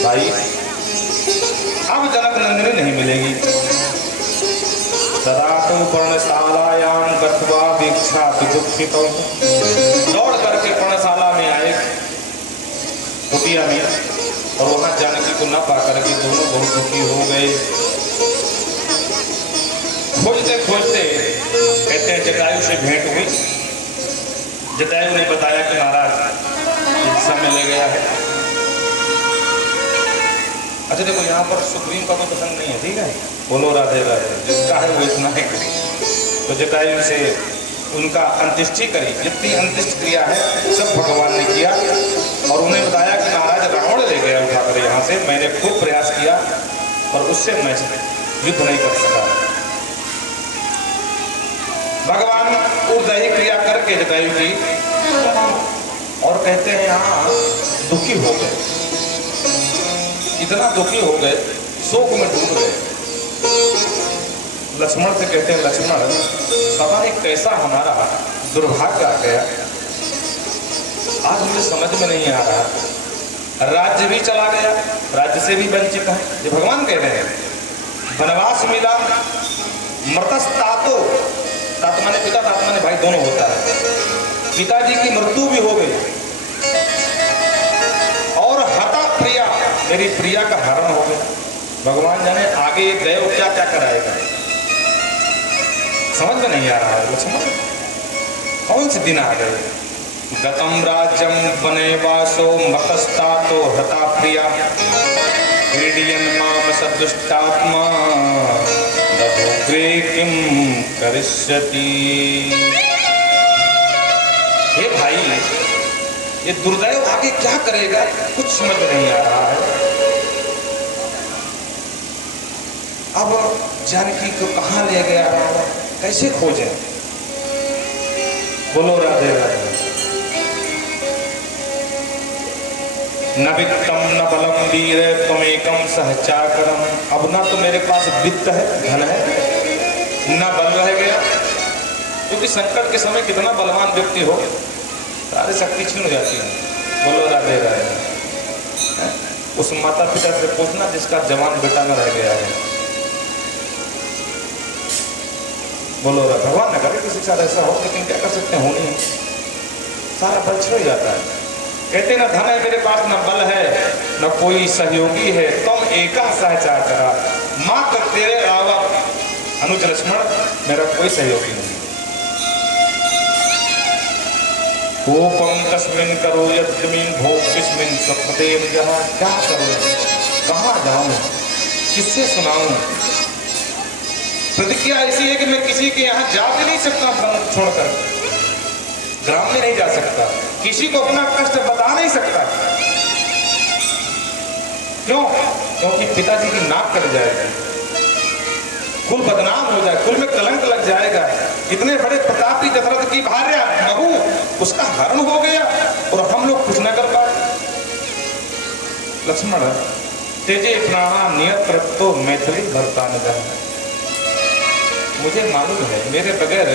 भाई अब जनक नंदिनी नहीं मिलेगी। सदा तो पर्णशालायां गत्वा दीक्षातु दुःखितो, दौड़ करके पर्णशाला में आए कुटिया में, और वहां जानकी को न पा करके दोनों बहुत दुखी हो गए। खोजते खोजते कहते हैं जटायु से भेंट हुई। जटायु ने बताया कि महाराज इस समय ले गया है। अच्छा देखो यहाँ पर सुग्रीव का कोई प्रसंग नहीं है, ठीक है, बोलो राधे राधे, जिसका है वो इतना है। तो जटायु से उनका अंत्येष्टि करी, जितनी अंत्येष्टि क्रिया है सब भगवान ने किया, और उन्हें बताया कि महाराज रावण ले गया उठाकर यहाँ से, मैंने खूब प्रयास किया और उससे मैं युद्ध नहीं कर सका। भगवान उदय क्रिया करके जटायु की, और कहते हैं यहाँ दुखी हो गए, इतना दुखी हो गए, शोक में डूब गए। लक्ष्मण से कहते हैं लक्ष्मण पता नहीं कैसा हमारा दुर्भाग्य आ गया, आज मुझे समझ में नहीं आ रहा। राज्य भी चला गया, राज्य से भी वंचित है, ये भगवान कह रहे हैं। वनवास मिला, मृतस्तातो, तात माने पिता, तात माने भाई, दोनों होता है। पिताजी की मृत्यु भी हो गई, और हता प्रिया, मेरी प्रिया का हरण हो गया। भगवान जाने आगे ये देव क्या क्या कराएगा, समझ में नहीं आ रहा है। लक्ष्मण कौन से दिन आ गए। गतम राज्यम वनेवासो मृतस्तातो हता प्रिया, क्रीडियन् माम सदुष्टात्मा दभोग्रे किम करिष्यति। हे भाई, ये दुर्दैव आगे क्या करेगा कुछ समझ नहीं आ रहा है। अब जानकी को कहाँ ले गया, कैसे खोजें। बोलो राधे राधे। न वित्तम न बलम वीर त्वमेकम सहचाकरम, अब ना तो मेरे पास वित्त है, धन है, न बल रह गया, क्योंकि संकट के समय कितना बलवान व्यक्ति हो सारी शक्ति छीन हो जाती है। बोलो राधे राधे। उस माता पिता से पूछना जिसका जवान बेटा न रह गया है। बोलो राधे। भगवान न करे किसी के साथ ऐसा हो, लेकिन क्या कर सकते हैं, होनी है, सारा बल छिड़ जाता है। कहते न धन है मेरे पास, न बल है, न कोई सहयोगी है, तुम एका सहचार करा, मात्र तेरे अलावा अनुज लक्ष्मण मेरा कोई सहयोगी नहीं। कोपम कस्मिन करो यद्यमीन भोग किस्मिन सपदेव जहाँ, क्या करूं, कहाँ जाऊं, किससे सुनाऊं। प्रतिज्ञा ऐसी है कि मैं किसी के यहाँ जा भी नहीं सकता, छोड़कर ग्राम में नहीं जा सकता, किसी को अपना कष्ट बता नहीं सकता। क्यों? क्योंकि पिताजी की नाक कट जाएगी, कुल बदनाम हो जाए, कुल में कलंक लग जाएगा। इतने बड़े प्रताप की दशरथ की भार्या बहू, उसका हरण हो गया और हम लोग कुछ न कर पाए। लक्ष्मण तेजे प्राणा नियत तो मैथिली भरता न जाए। मुझे मालूम है मेरे बगैर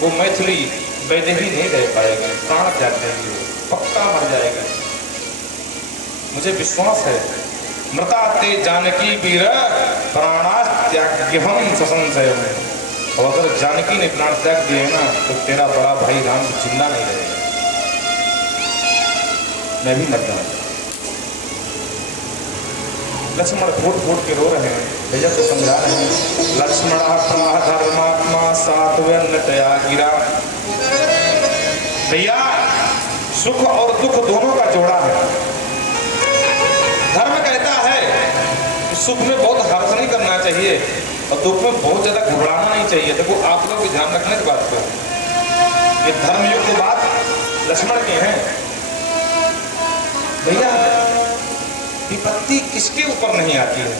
वो मैथिली वैदेही नहीं रह पाएगी, प्राण त्याग देगी, पक्का मर जाएगी, मुझे विश्वास है। मृता ते जानकी वीर प्राणास्त्याग्यहं ससंशय में। और अगर जानकी ने प्राण त्याग दिए ना तो तेरा बड़ा भाई राम जिंदा नहीं रहेगा, मैं भी मर जाऊंगा। लक्ष्मण फूट फूट के रो रहे हैं, भैया को समझा रहे हैं। लक्ष्मण धर्मात्मा सात्वन्नतया गिरा। भैया सुख और दुख दोनों का जोड़ा है। धर्म कहता है कि सुख में बहुत हर्ष नहीं करना चाहिए और दुख में बहुत ज्यादा घबराना नहीं चाहिए। देखो आप लोग भी ध्यान रखने की बात को, ये धर्मयुक्त बात लक्ष्मण की है। भैया विपत्ति किसके ऊपर नहीं आती है,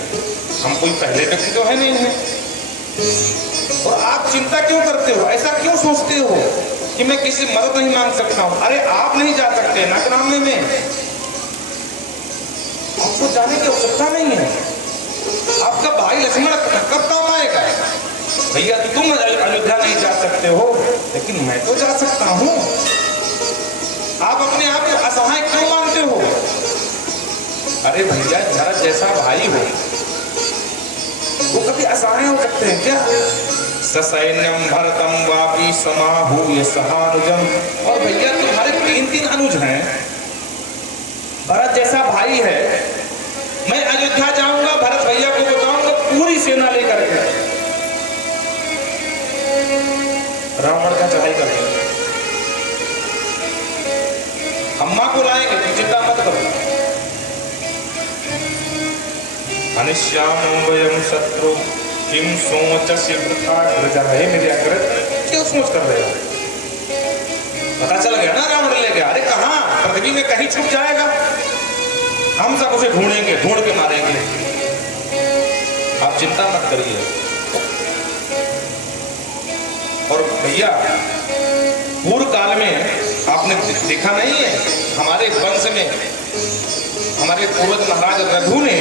हम कोई पहले व्यक्ति तो है नहीं है। और आप चिंता क्यों करते हो, ऐसा क्यों सोचते हो कि मैं किसी मदद नहीं मांग सकता हूं। अरे आप नहीं जा सकते नाकरामे में, आपको जाने की आवश्यकता नहीं है। आपका भाई लक्ष्मण कब काम आएगा। भैया तुम अयोध्या नहीं जा सकते हो, लेकिन मैं तो जा सकता हूं। आप अपने आप को असहाय क्यों मानते हो। अरे भैया भरत जैसा भाई हो वो कभी असहाय हो सकते हैं क्या? ससैन्यम भरतम वापी समाहूय सहानुजम। और भैया तुम्हारे 3 अनुज हैं, भरत जैसा भाई है। मैं अयोध्या जाऊंगा, भरत भैया को बताऊंगा, पूरी सेना लेकर के रावण का चढ़ाई करेंगे, अम्मा को लाएंगे, तुम चिंता मत करो। अनिश्यामो वयम शत्रु किम सोचसि वृथा ग्रजा। हे मेरे अग्रज क्यों सोच कर रहे हो? पता चल गया ना रावण ले गया। अरे कहाँ, पृथ्वी में कहीं छुप जाएगा, हम सब उसे ढूंढेंगे, ढूंढ के मारेंगे, आप चिंता मत करिए। और भैया पूर्व काल में आपने देखा नहीं है, हमारे वंश में हमारे पूर्वज महाराज रघु ने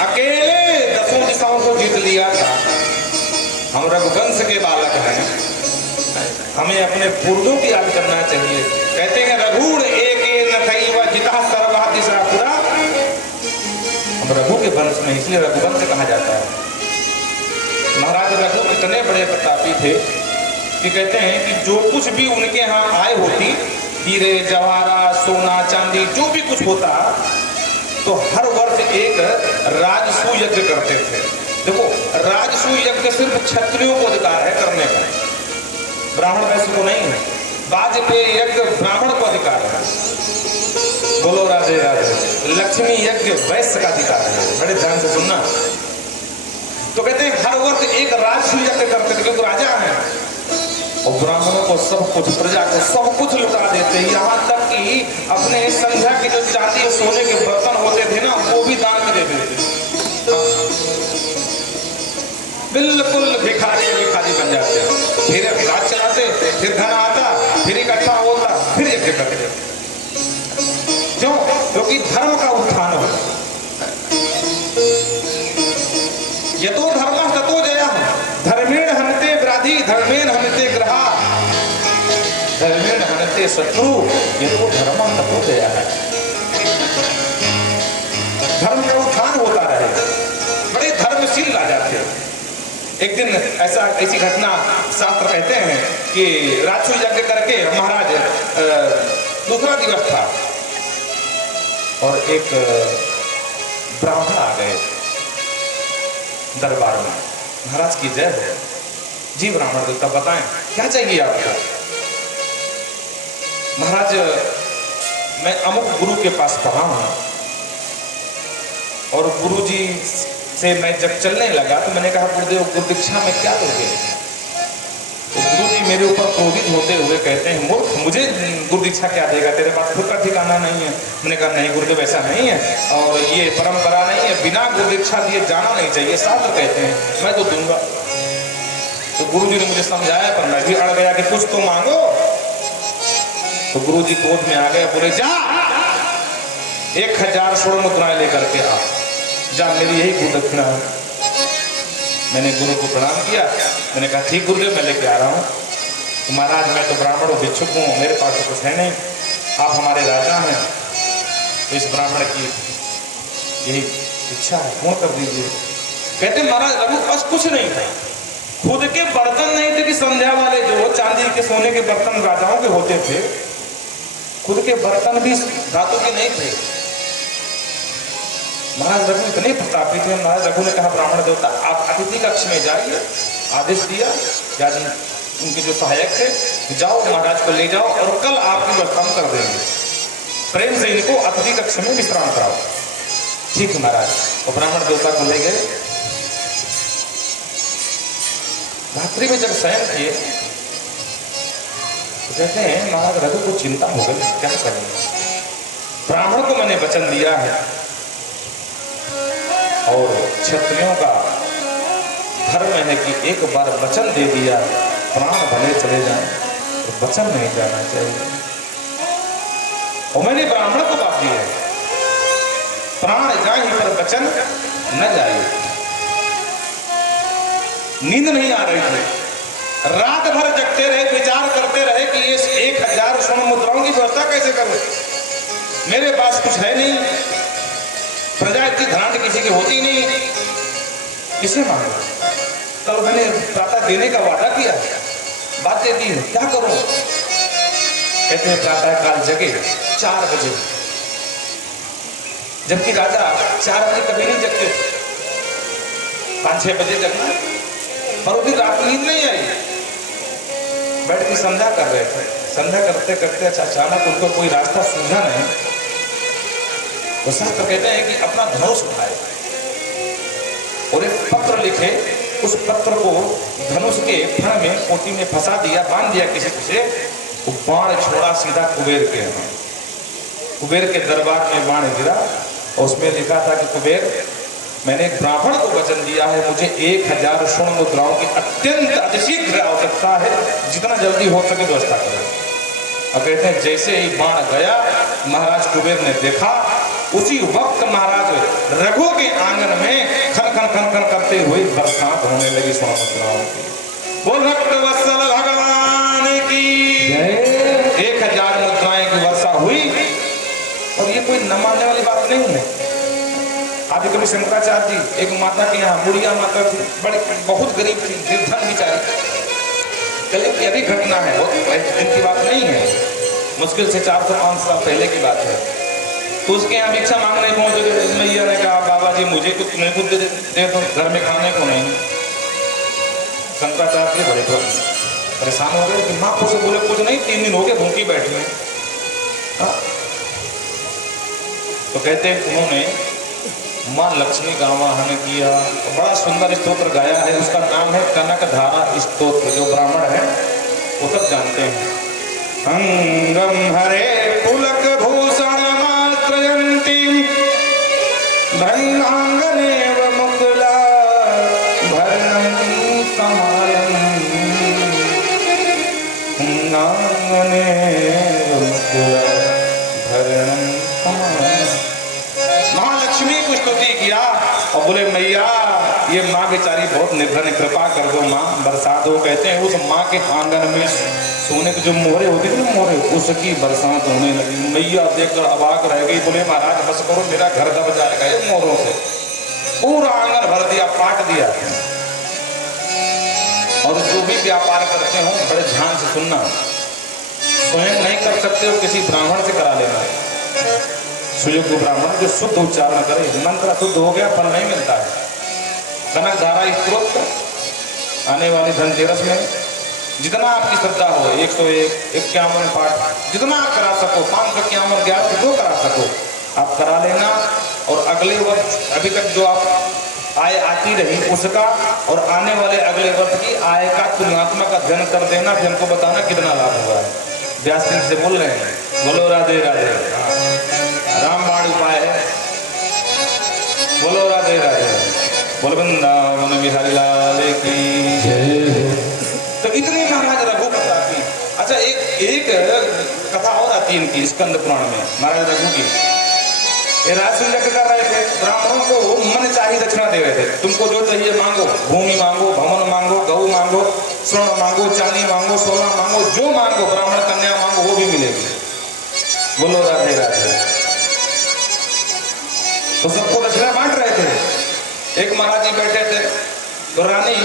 अकेले 10 दिशाओं को जीत लिया था। हम रघुवंश के बालक हैं, हमें अपने पूर्वजों की याद करना चाहिए। कहते हैं रघुड़ एक नथैव जिता सर्वा दिशा पुरा। हम रघु के वंश में, इसलिए रघुवंश कहा जाता है। महाराज रघु इतने बड़े प्रतापी थे कि कहते हैं कि जो कुछ भी उनके यहाँ आय होती, हीरे जवाहरात सोना चांदी जो भी कुछ होता, तो हर वर्ष एक राजसूय यज्ञ करते थे। देखो राजसूय यज्ञ सिर्फ क्षत्रियों को अधिकार है करने का, ब्राह्मण वैश्य को नहीं है। वाजपेयी यज्ञ ब्राह्मण को अधिकार है, बोलो राधे राधे। लक्ष्मी यज्ञ वैश्य का अधिकार है, बड़े ध्यान से सुनना। तो कहते हैं हर वर्ष एक राजसूय यज्ञ करते थे, क्योंकि राजा है और ब्राह्मणों को सब कुछ, प्रजा को सब कुछ लुटा देते हैं। यहाँ तक कि अपने संध्या के जो चांदी सोने के बर्तन होते थे ना, वो भी दान में दे देते। बिल्कुल भिखारी भिखारी बन जाते हैं। फिर राज चलाते, फिर धन आता, फिर इकट्ठा होता, फिर यज्ञ करते। क्यों? क्योंकि धर्म का उत्थान हो। यतो धर्म ततो जयः, धर्मेण हनते व्याधि धर्मेण हनते ग्रहा, धर्मेण हनते शत्रु, यतो धर्मं ततो जयः। धर्म का उत्थान होता रहे, बड़े धर्मशील राजा थे। एक दिन ऐसी घटना शास्त्र कहते हैं कि राजसूय यज्ञ करके महाराज दूसरा दिवस था और एक ब्राह्मण आ गए दरबार में। महाराज की जय हो। जी ब्राह्मण देवता बताएं क्या चाहिए आपको? महाराज मैं अमुक गुरु के पास पढ़ा हूं और गुरु जी से मैं जब चलने लगा तो मैंने कहा गुरुदेव गुरु दीक्षा में क्या दोगे? तो गुरु जी मेरे ऊपर क्रोधित होते हुए कहते हैं मूर्ख, मुझे गुरु दीक्षा क्या देगा, तेरे पास खुद का ठिकाना नहीं है। मैंने कहा नहीं गुरुदेव ऐसा नहीं है और ये परंपरा नहीं है, बिना गुरु दीक्षा दिए जाना नहीं चाहिए, शास्त्र कहते हैं, मैं तो दूंगा। तो गुरु जी ने मुझे समझाया पर मैं भी अड़ गया कि कुछ तो मांगो। तो गुरु जी क्रोध में आ गए, बोले जा 1000 स्वर्ण मुद्राएं लेकर के आ, जा मेरी यही गुरु दक्षिणा है। मैंने गुरु को प्रणाम किया, मैंने कहा ठीक गुरुदेव मैं लेके आ रहा हूँ। तो महाराज मैं तो ब्राह्मण भिक्षुक हूँ, मेरे पास तो कुछ है नहीं, आप हमारे राजा हैं, तो इस ब्राह्मण की यही इच्छा है, पूर्ण कर दीजिए। कहते महाराज रघु पास कुछ नहीं था, खुद के बर्तन नहीं थे कि संध्या वाले जो चांदी के सोने के बर्तन राजाओं के होते थे, खुद के बर्तन भी धातु के नहीं थे। महाराज रघु इतने प्रतापी थे। महाराज रघु ने कहा ब्राह्मण देवता आप अतिथि कक्ष में जाइए, आदेश दिया या उनके जो सहायक थे जाओ महाराज को ले जाओ और कल आपकी व्यवस्था कर देंगे, प्रेम से इनको अतिथि कक्ष में विश्राम कराओ। ठीक है महाराज। और ब्राह्मण देवता को ले गए। रात्रि में जब शयन किए तो कहते हैं महाराज रघु को चिंता हो गई, क्या करेंगे? ब्राह्मण को मैंने वचन दिया है और क्षत्रियों का धर्म है कि एक बार वचन दे दिया प्राण भले चले जाएं, तो वचन नहीं जाना चाहिए। और मैंने ब्राह्मण को बात दी है, प्राण जाए पर वचन न जाए। नींद नहीं आ रही थी, रात भर जगते रहे, विचार करते रहे कि ये 1000 स्वर्ण मुद्राओं की व्यवस्था कैसे करूं, मेरे पास कुछ है नहीं। प्रजा इतनी धनाढ़ किसी की होती नहीं, किसे मांगा? कल मैंने प्रातः देने का वादा किया, बात दे दी, क्या करूं? कहते हैं प्रातः काल जगे 4 बजे, जबकि राजा 4 बजे कभी नहीं जगते, 5-6 बजे जगना। पर उस दिन रात नींद नहीं आई, बैठ के संध्या कर रहे थे। संध्या करते करते अचानक उनको कोई रास्ता सूझा नहीं। वो शास्त्र कहते हैं कि अपना धनुष उठाए और एक पत्र लिखे, उस पत्र को धनुष के फण में पोटी में फंसा दिया, बांध दिया किसी से। वो बाण छोड़ा सीधा कुबेर के यहाँ, कुबेर के दरबार में बाण गिरा और उसमें लिखा था कि कुबेर, मैंने एक ब्राह्मण को वचन दिया है, मुझे 1000 स्वर्ण मुद्राओं की अत्यंत अतिशीघ्र आवश्यकता है, जितना जल्दी हो सके व्यवस्था करें। और कहते हैं जैसे ही बाण गया, महाराज कुबेर ने देखा, उसी वक्त महाराज रघु के आंगन में खन खन खन खन करते हुए बरसात होने लगी स्वर्ण मुद्राओं की। बोल भक्त वत्सल भगवान की जय। 1000 मुद्राएं की वर्षा हुई। और ये कोई न मानने वाली बात नहीं है। आदि कवि शंकराचार्य जी एक माता के यहाँ, बुढ़िया माता थी, बड़ी बहुत गरीब थी, निर्धन बेचारी। कल की अभी घटना है, बहुत दिन की बात नहीं है, मुश्किल से 400-500 साल पहले की बात है। तो उसके यहाँ भिक्षा मांगने पहुंचे। मैया ने कहा, बाबा जी मुझे कुछ मेरे को दे दो, घर में खाने को नहीं। शंकराचार्य बड़े परेशान हो गए कि माँ को से बोले कुछ नहीं, 3 दिन हो गए भूखी बैठी है। तो कहते हैं उन्होंने माँ लक्ष्मी का आवाहन किया, बड़ा सुंदर स्तोत्र गाया है, उसका नाम है कनकधारा स्तोत्र। जो ब्राह्मण है वो सब जानते हैं। अंगम हरे पुलक भूषण मात्रयन्ती भैनांगनेव मुकुला भरणं कमलं अंगांगनेव मुकुला भरणं कमलं। महालक्ष्मी को स्तुति किया और बोले मैया, ये माँ बेचारी बहुत निर्धन, कृपा कर दो माँ, बरसात हो। कहते हैं उस माँ के आंगन में सोने के जो मोहरे होते थे, मोहरे, उसकी बरसात होने लगी। मैया देखकर अवाक रह गई, बोले महाराज बस करो, मेरा घर दब जाएगा ये मोहरों से। पूरा आंगन भर दिया, पाट दिया। और जो भी व्यापार करते हो बड़े ध्यान से सुनना, स्वयं नहीं कर सकते हो किसी ब्राह्मण से करा लेना। सुयोग ब्राह्मण जो शुद्ध उच्चारण करे, मंत्र शुद्ध हो गया, फल नहीं मिलता है। कनकधारा स्तोत्र आने वाली धनतेरस में जितना आपकी श्रद्धा हो, 101, 51 पाठ जितना आप करा सको, 551, 11 जो करा सको आप करा लेना। और अगले वर्ष अभी तक जो आप आय आती रही उसका और आने वाले अगले वर्ष की आय का तुलनात्मक अध्ययन कर देना, फिर हमको बताना कितना लाभ हुआ है। व्यास जी से बोल रहे हैं, बोलो राधे राधे। रामबाण उपाय है, बोलो राधे राधे, बोल वृंदावन बिहारी लाल की जय। तो इतनी महाराज रघु कथा की। अच्छा, एक कथा और आती है इनकी स्कंद पुराण में, महाराज रघु की। ये राजसूय यज्ञ कर रहे थे, ब्राह्मणों को मन चाहिए दक्षिणा दे रहे थे। तुमको जो चाहिए मांगो, भूमि मांगो, भवन मांगो, गऊ मांगो, स्वर्ण मांगो, चांदी मांगो, सोना मांगो, जो मांगो, ब्राह्मण कन्या मांगो, वो भी मिलेगी। बोलो राधे राधे। तो सबको दक्षिणा बांट रहे थे। एक महाराज जी बैठे थे, तो रानी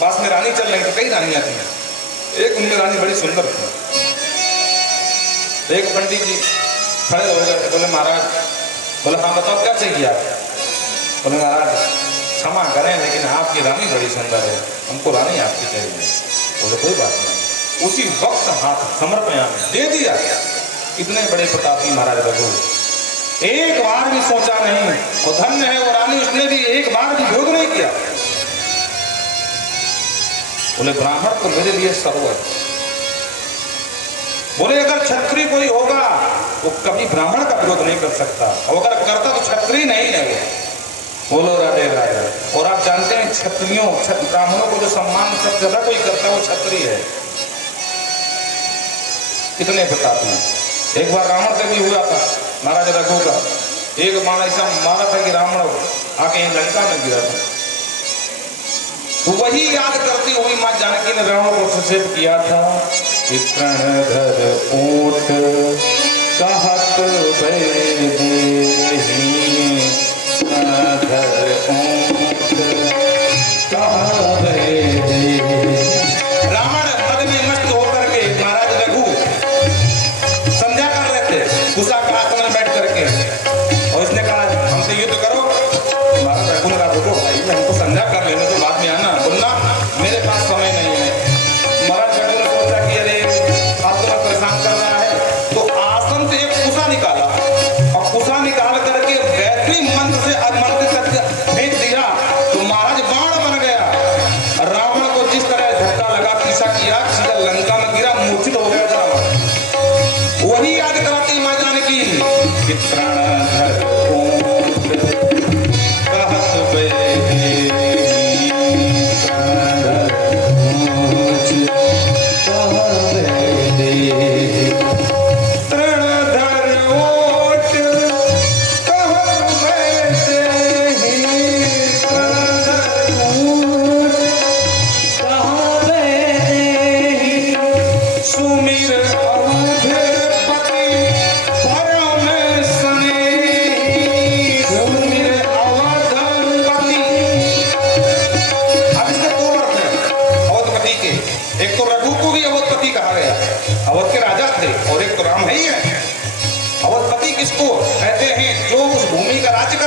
पास में रानी चल रही थी, कई रानियां थी। एक उनमें रानी बड़ी सुंदर थी। एक पंडित जी खड़े हो गए, बोले महाराज, बोले हाँ बताओ क्या चाहिए आप? बोले महाराज क्षमा करें लेकिन आपकी रानी बड़ी सुंदर है, हमको रानी आपकी चाहिए। बोले कोई बात नहीं। उसी वक्त हाथ समर्पण दे दिया। इतने बड़े प्रतापी महाराज रघु, एक बार भी सोचा नहीं, और धन्य है वो रानी, उसने भी एक बार भी विरोध नहीं किया। बोले ब्राह्मण तो मेरे लिए सर्व है। बोले अगर क्षत्रिय कोई होगा वो कभी ब्राह्मण का विरोध नहीं कर सकता, और अगर करता तो क्षत्रिय नहीं है वो। बोलो राधे राधे। और आप जानते हैं क्षत्रियों ब्राह्मणों को जो सम्मान सबसे ज्यादा कोई करता है वो क्षत्रिय है। इतने प्रतापी। एक बार रावण से भी हुआ था महाराज रघु का, एक बाण ऐसा मारा था कि रावण आके लंका में गिरा था। तो वही याद करती हुई माँ जानकी ने रावण को सुक्षेप किया था कि प्रणधर ऊंट कहत बैदेही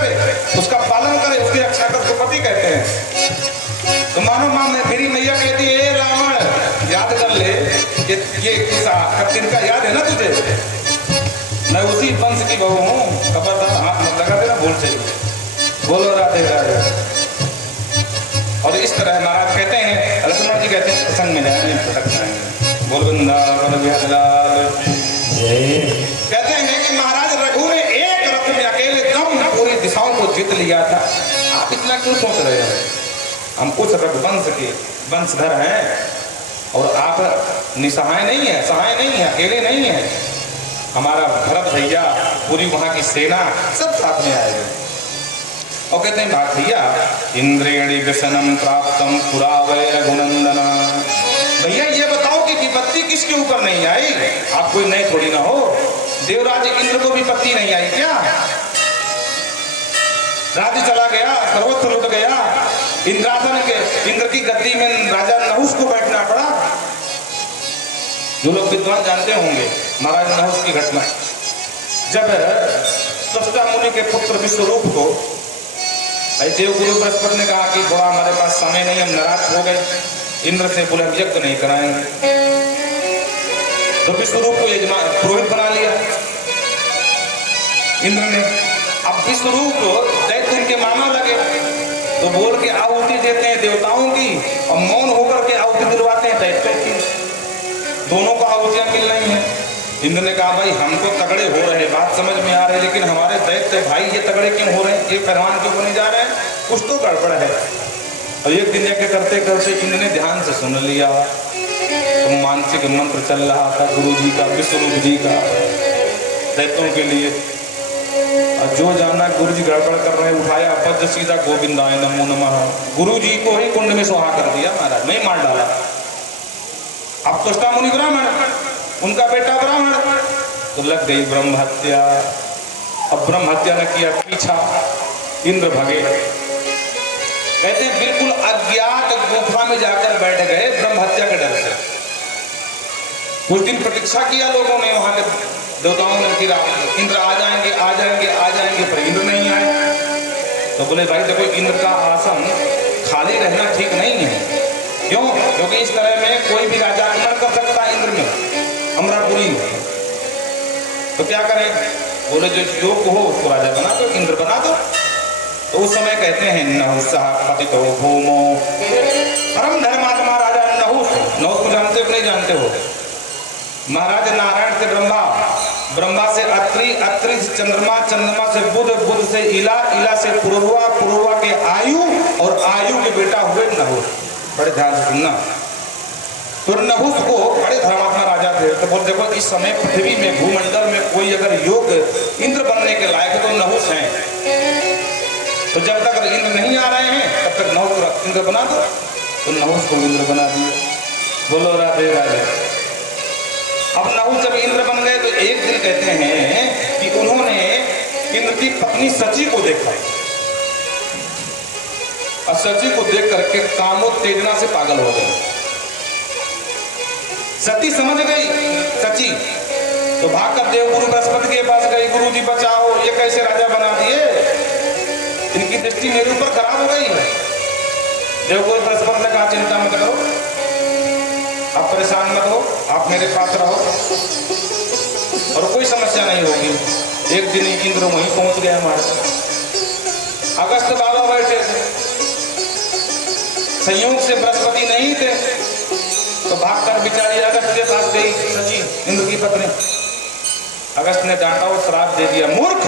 करे, उसका पालन करे, उसकी रक्षा कर, उसको पति कहते हैं। तो मानो माँ मेरी मैया कहती है, रावण याद कर ले, ये किस्सा तिनका याद है ना तुझे, मैं उसी वंश की बहू हूँ, खबरदार हाथ मत लगा देना, भूल चाहिए। बोलो राधे राधे। और इस तरह महाराज कहते हैं, लक्ष्मण जी कहते हैं प्रसंग में जाएंगे, भटक जाएंगे। बोल वृंदावन बिहारी लाल। कहते हैं कि महाराज रघु ने एक रथ में अकेले दम पूरी दिशाओं को जीत लिया था। आप इतना क्यों सोच रहे हैं? हम कुछ रघुवंश के वंशधर हैं और आप निसहाय नहीं है, सहाय नहीं है, अकेले नहीं है। हमारा भरत भैया, पूरी वहां की सेना सब साथ में आएगी। और कहते हैं बात भैया, इंद्रेणी व्यसनम प्राप्तम पुरा वै रघुनंदना। भैया ये बताओ कि विपत्ति किसके ऊपर नहीं आई? आप कोई नए थोड़ी ना हो, देवराज इंद्र को विपत्ति नहीं आई क्या? राज्य चला गया, सर्वत्र लुट गया, इंद्रासन के इंद्र की गद्दी में राजा नहुष को बैठना पड़ा। जो लोग विद्वान जानते होंगे महाराज नहुष की घटना, जब त्वष्टा मुनि के पुत्र विश्वरूप को देवगुरु बृहस्पति ने कहा कि थोड़ा हमारे पास समय नहीं, हम नाराज हो गए, इंद्र से बोले हम यज्ञ नहीं कराएंगे। तो विश्वरूप को यजमान पुरोहित बना लिया इंद्र ने। अब विश्वरूप दैत्य उनके मामा लगे, तो बोल के आहुति देते हैं देवताओं की और मौन होकर के आहुति दिलवाते हैं दैत्यों की। दोनों को आहुतियां मिल रही हैं। इंद्र ने कहा भाई हमको तगड़े हो रहे, बात समझ में आ रहे, लेकिन हमारे दैत्य भाई ये तगड़े क्यों हो रहे हैं, ये पहलवान क्यों बने जा रहे हैं, कुछ तो गड़बड़ है। और एक दिन यज्ञ करते करते इंद्र ने ध्यान से सुन लिया, तो मानसिक मंत्र चल रहा था गुरु जी का, विश्वरूप जी का दैत्यों के लिए। और जो जाना गुरु जी गड़बड़ कर रहे, उठाया वज्र सीधा गोविंदाय नमो नमः, गुरु जी को ही कुंड में सुहा कर दिया महाराज, नहीं मार डाला। अब त्वष्टा मुनि ब्राह्मण, उनका बेटा ब्राह्मण, तो लग गई ब्रह्म हत्या। अब ब्रह्म हत्या ने किया पीछा, इंद्र भगे। कहते हैं बिल्कुल अज्ञात गुफा में जाकर बैठ गए ब्रह्म हत्या के डर से। कुछ दिन प्रतीक्षा किया लोगों ने, वहां के देवताओं ने कि इंद्र आ जाएंगे आ जाएंगे आ जाएंगे, पर इंद्र नहीं आए। तो बोले भाई देखो इंद्र का आसन खाली रहना ठीक नहीं है। क्यों? क्योंकि इस तरह में कोई भी राजा आक्रमण कर सकता है इंद्र में, अमरापुरी में। तो क्या करें? बोले जो योग्य हो उसको राजा बना दो, इंद्र बना दो। तो उस समय कहते हैं नहुष पतितो भूमो, परम धर्मात्मा राजा नहुष। नहुष को जानते हो नहीं जानते हो? महाराज नारायण से ब्रह्मा, ब्रह्मा से अत्रि, अत्रि से चंद्रमा, चंद्रमा से बुध, बुध से इला, इला से पुरुरवा, पुरुरवा के आयु, और आयु के बेटा हुए नहुष। बड़े ध्यान से सुनना। तो नहुष को बड़े धर्मात्मा राजा थे। तो बोल देखो इस समय पृथ्वी में भूमंडल में कोई अगर योग्य इंद्र बनने के लायक तो नहुष हैं। तो जब तक इंद्र नहीं आ रहे हैं तब तक नहुष इंद्र बना दो। तो नहुष को इंद्र बना दिया। बोलो राधे राधे। अब नहुष जब इंद्र बन गए तो एक दिन कहते हैं कि उन्होंने इंद्र की पत्नी सची को देखा, और सची को देख करके कामोत्तेजना से पागल हो गए। सती समझ गई सची, तो भागकर देवगुरु बृहस्पति के पास गई, गुरु जी बचाओ, ये कैसे राजा बना दिए, इनकी दृष्टि मेरे ऊपर खराब हो गई है। देवगुरु बृहस्पति ने कहा चिंता मत करो, आप परेशान मत हो, आप मेरे पास रहो और कोई समस्या नहीं होगी। एक दिन इंद्र वहीं पहुंच गया हमारे। अगस्त बाबा बैठे थे, संयोग से बृहस्पति नहीं थे, तो भागकर बेचारी अगस्त के पास गई सची, इंद्र की पत्नी। अगस्त ने डांटा और श्राप दे दिया, मूर्ख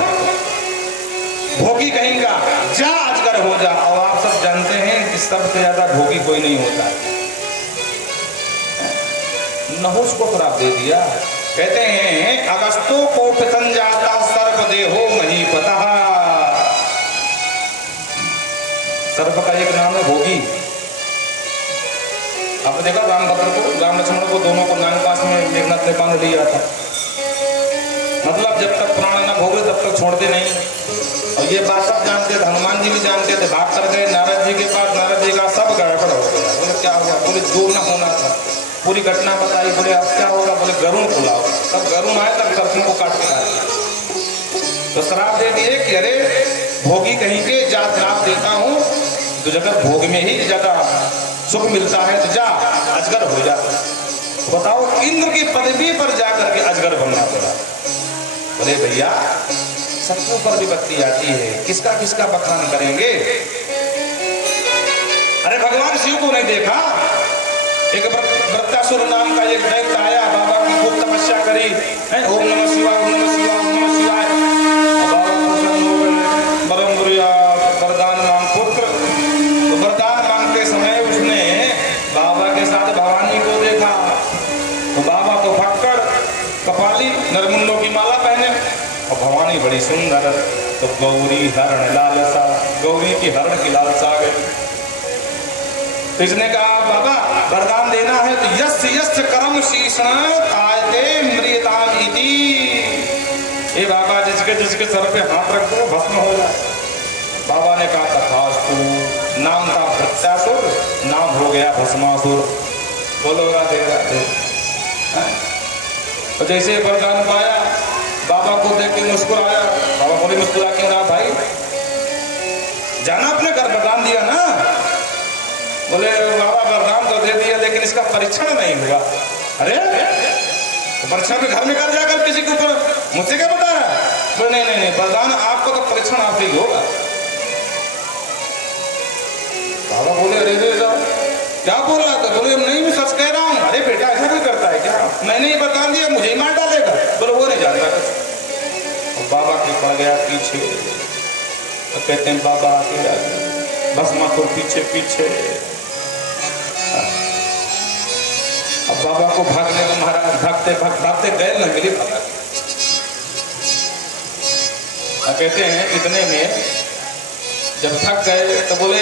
भोगी कहेगा, जा अजगर हो जा। और आप सब जानते हैं कि सबसे ज्यादा भोगी कोई नहीं होता है। नहुष को श्राप दे दिया। कहते हैं अगस्तो को संजाता सर्प देहो महीपतः। सर्प का एक नाम है भोगी। आपने देखा रामभद्र को, राम लक्ष्मण को, दोनों को नाग पास में मेघनाथ ने बांध लिया था। मतलब जब तक प्राण न भोगे तब तक छोड़ते नहीं। और ये बात सब जानते थे, हनुमान जी भी जानते थे। भाग कर गए नारद जी के पास, नारद जी का सब गड़बड़ हो गया। बोले क्या हुआ? बोले जो न होना था। पूरी घटना बताई। बोले अब क्या होगा? बोले गरुण को लाओ। तब गरुण आए, तब सर्पों को काट के खा दिया। तो श्राप दे दिए कि अरे भोगी कहीं के जा श्राप देता हूँ, तो जगह भोग में ही ज्यादा सुख मिलता है, तो जा अजगर हो जा। बताओ इंद्र की पदवी पर जाकर के अजगर बनना पड़ा। बोले भैया सबके ऊपर विपत्ति आती है, किसका किसका बखान करेंगे। अरे भगवान शिव को नहीं देखा, एक वृत्तासुर नाम का एक दैत्य आया, बाबा की खूब तपस्या करी, ओम नमः शिवाय ओम नमः शिवाय ओम नमः शिवाय। बाबा प्रसन्न हो गए, परम बुरिया वरदान मांग पुत्र। तो वरदान मांगते समय उसने बाबा के साथ भवानी को देखा, तो बाबा तो फक्कड़ कपाली नरमुंडों की माला पहने और भवानी बड़ी सुंदर, तो गौरी हरण लालसा, गौरी की हरण की लालसा आ गई। तो इसने कहा बाबा वरदान देना है तो यस्य यस्य कर्म शीर्षण तायते मृताम इति। ये बाबा जिसके जिसके सर पे हाथ रख दो भस्म हो जाए। बाबा ने कहा तथास्तु। नाम था वृत्तासुर, नाम हो गया भस्मासुर। बोलो राधे राधे। तो जैसे वरदान पाया बाबा को देख के मुस्कुराया। बाबा बोले मुस्कुरा क्यों रहा भाई, जाना अपने घर वरदान दिया ना। बोले बाबा वरदान तो दे दिया लेकिन इसका परीक्षण नहीं हुआ। अरे तो परीक्षण में घर में कर जाकर किसी के ऊपर मुझसे क्या बता रहा है। बोले नहीं नहीं वरदान आपको तो परीक्षण आप ही होगा। बाबा बोले अरे क्या बोल रहा था। बोले नहीं मैं सच कह रहा हूँ। अरे बेटा ऐसा भी करता है क्या, मैंने ये वरदान दिया मुझे ही मार डालेगा। बोले वो नहीं जानता। और बाबा के पड़ गया पीछे, तो कहते हैं बाबा आके भस्मासुर पीछे पीछे। अब बाबा को भागने का महाराज भागते भागते गए न मिली बाबा। कहते हैं इतने में जब थक गए तो बोले